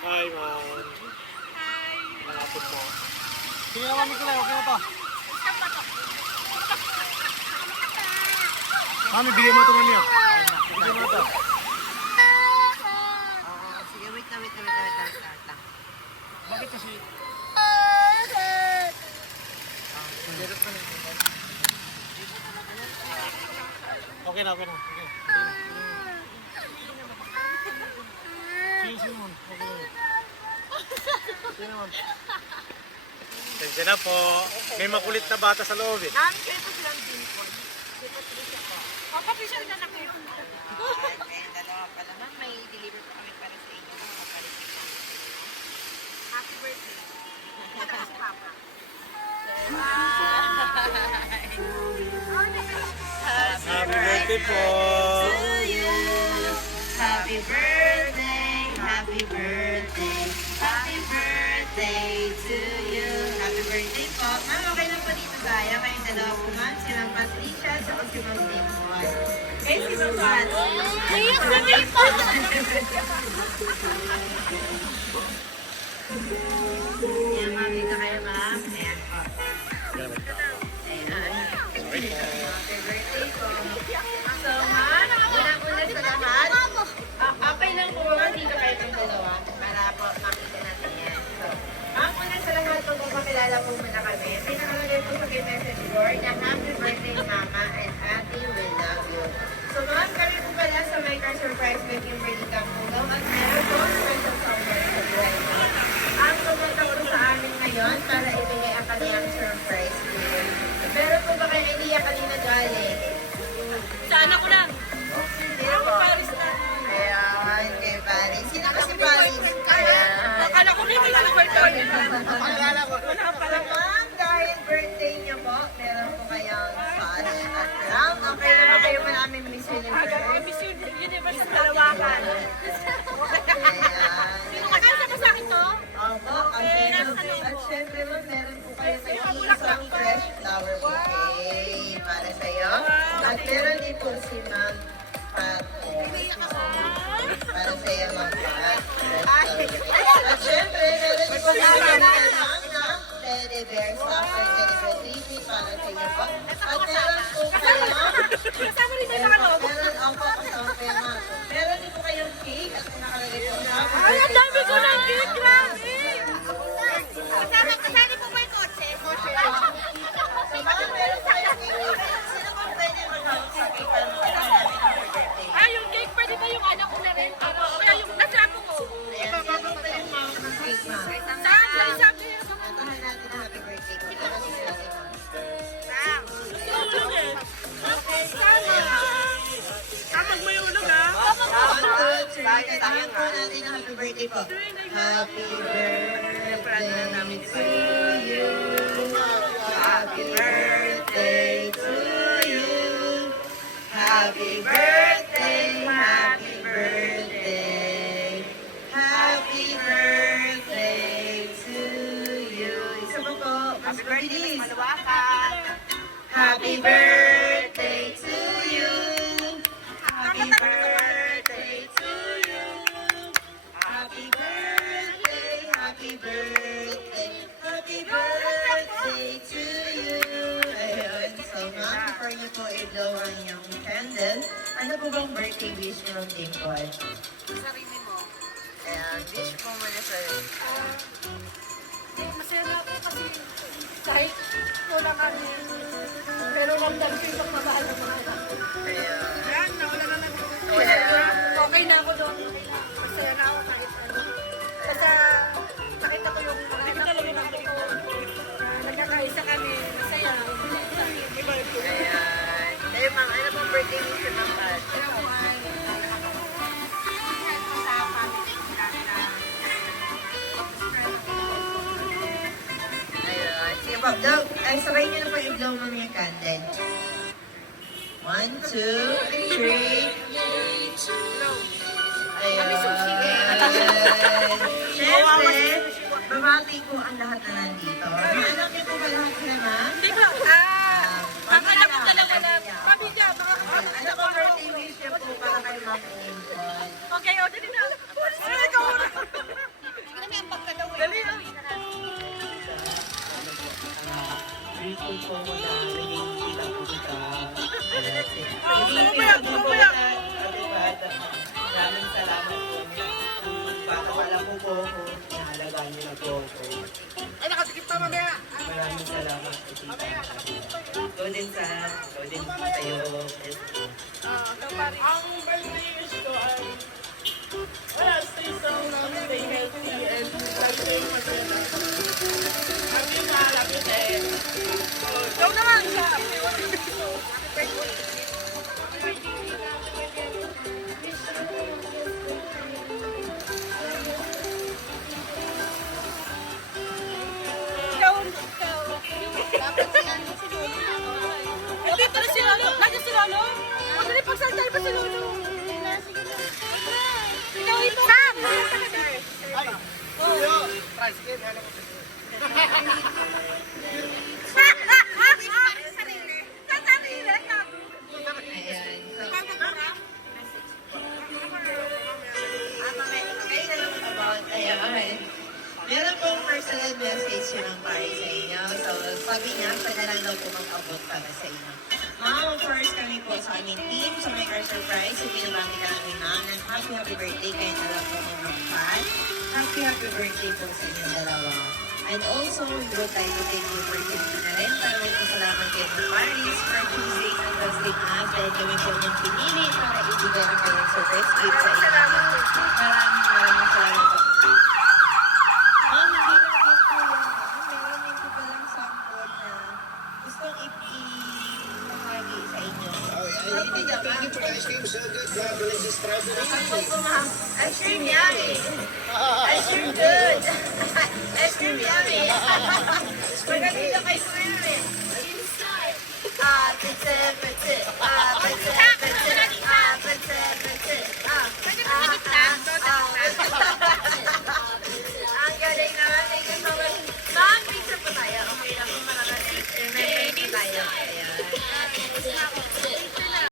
Hi, ma'am. Hi. Malapit mo. Sige naman, Nicolay. Okay na to. Mami, bigyan mo ito, mami. Bigyan mo ito. Sige, wait lang. Bakit kasi? Okay na. Okay. Sige naman. Okay na. Sige naman. Tensya na po. May makulit na bata sa loob eh. Namin kayo po silang din po. O, papisyal na na kayo. Kayong dalawa pa naman, may deliver pa kami para sa inyo. Happy birthday. Si Papa. Happy birthday po. To you. Happy birthday, happy birthday, happy birthday to you. Happy birthday po. Ma'am, okay lang po dito tayo. Kayong dalawa po, ma'am. Si Ma'am Patricia at si Ma'am Dimon. Okay, si Ma'am Patricia. Ayos na rin po. Ayan, ma'am. Dito kayo, ma'am. Ayan po. Ayan. Happy birthday po. So, ma'am, unang-una sa lahat, okay lang po ma'am, dito kayo ng dalawa para po makita natin yan. So, ma'am, una sa lahat po, papakilala po muna kami. Pinakalagay po sa message board na happy birthday mama and ate, we love you. So, ma'am, kami po pala sa My Car Surprise with Kimberly Campulo at meron po special software sa buhay mo. Ang pumunta po sa amin ngayon para ibigay ang kanyang surprise gift. Pero po ba kayo idea kanina galing? Saan ako lang? Ako, Paris na. Ayan, kay Paris. Sino kasi Paris? Ayan. Akala ko may lang birthday. Pagkala ko. Wala pala. Ma'am, dahil birthday niyo po, meron po kayong pass at ram. Okay na ba kayo mo namin Miss Universe? Miss Universe sa Dalawakan. Ayan. Sino ka kasama sa akin to? Opo, at syempre ma'am, meron po kayo isang fresh flower bouquet para sa'yo. At meron din po si Ma'am Pat. Para sa'yo, Ma'am Pat. At syempre, meron din po si Ma'am na teddy bear stopper teddy bear 3 para sa inyo po. At meron po kayo, Kasama rin tayo sa ano? meron ako kasama kayo, Ma'am. Meron din po kayong cake at nakalagay po na. Ay, ang dami ko ng cake, grabe! Kasama po ba yung kotse? Ma'am, meron po kayong cake. Sino po pwede mag-hawak sa cake para makita namin ang birthday? Ah, yung cake, pwede ba yung anak ko na rin? Para, kaya yung nasaan ko. Ayan, sino po pwede mag-hawak ng cake, Ma'am? Saan? Sa isang kaya sa mga. Kantahan natin ang happy birthday ko. Para sa inyo, Ma'am. Okay, sana. Kapag may ulog ha? 1, 2, 3. Kantahan po natin ang happy birthday po. Happy birthday to you. Happy birthday to you. Happy birthday, happy birthday. Happy birthday to you. Isa pa po. Mas mabilis. Happy birthday to you. Happy birthday to you. Happy birthday, happy birthday, happy birthday to you. Ayun. So, ma'am, before niyo po i-blow ang inyong candle, ano po bang birthday wish niyo, Dimple? Sarili mo. Ayan, wish po muna sa Masaya na ako kasi kahit wala kami, pero ramdam ko yung pagmamahal ng mga anak ko. Ayan. Yan, nawala na lang. Okay na ako doon. Masaya na ako kahit ano. Basta nakita ko yung mga anak ko yung ako ko. Nagkakaisa kami. Masaya. Iba yung Ayan. Ayun, ma'am, ano pong birthday wish niyo, ma'am? Pat? Ayun. Sige po, blow. Ay, sabay niyo na po i-blow, ma'am, yung candle. 1, 2, 3. Ayun. Siyempre, babati ko ang lahat na nandito. Anak niyo po ba lahat sila, ma'am? Hindi ko, ang anak ko dalawa na, pamilya, mga Ano po birthday wish niyo po para kay Ma'am Dimple? Okay, o, dali na. Pulis na ikaw. po mo na naging kita po kita. Bumabaya, bumabaya. Maraming salamat po. Papakala po po ako. Nahalagaan niyo na po ako. Ay, nakatikip pa mamaya. Maraming salamat po tita. Ikaw din sa, ikaw din sa'yo. Ang birthday wish ko ay wala, stay strong lang, stay healthy, and stay masaya. Happy na, happy day. Ikaw naman sa Dito na si Lolo. Nandiyan si Lolo. Madali pagsaltay pa si Lolo. Ikaw ito. Sam! Ayan. Kayo na lang about, ayan. Meron pong personal message yun ang para sa inyo. So, sabi niya, pwede lang daw po mag-abot para sa inyo. Ma'am, first kami po sa aming team, sa may car surprise, so binabati ka namin ma'am, ng happy birthday kayo na lang po ng fan. Happy birthday po sa inyong dalawa. And also, we would like to take the opportunity na rin para magpasalamat kayo ng Paris for choosing ang Thursday us dahil kami po yung pinili para ibigay ang kanyang surprise gift sa inyo. Maraming salamat po. Ma'am, hindi lang din po yan. Meron din po palang sample na gustong ipahagi sa inyo. Thank you for the ice cream. So good. Grabe na si strawberry. Sample po ma'am. Ice cream yummy. Ice cream good. Ice cream yummy.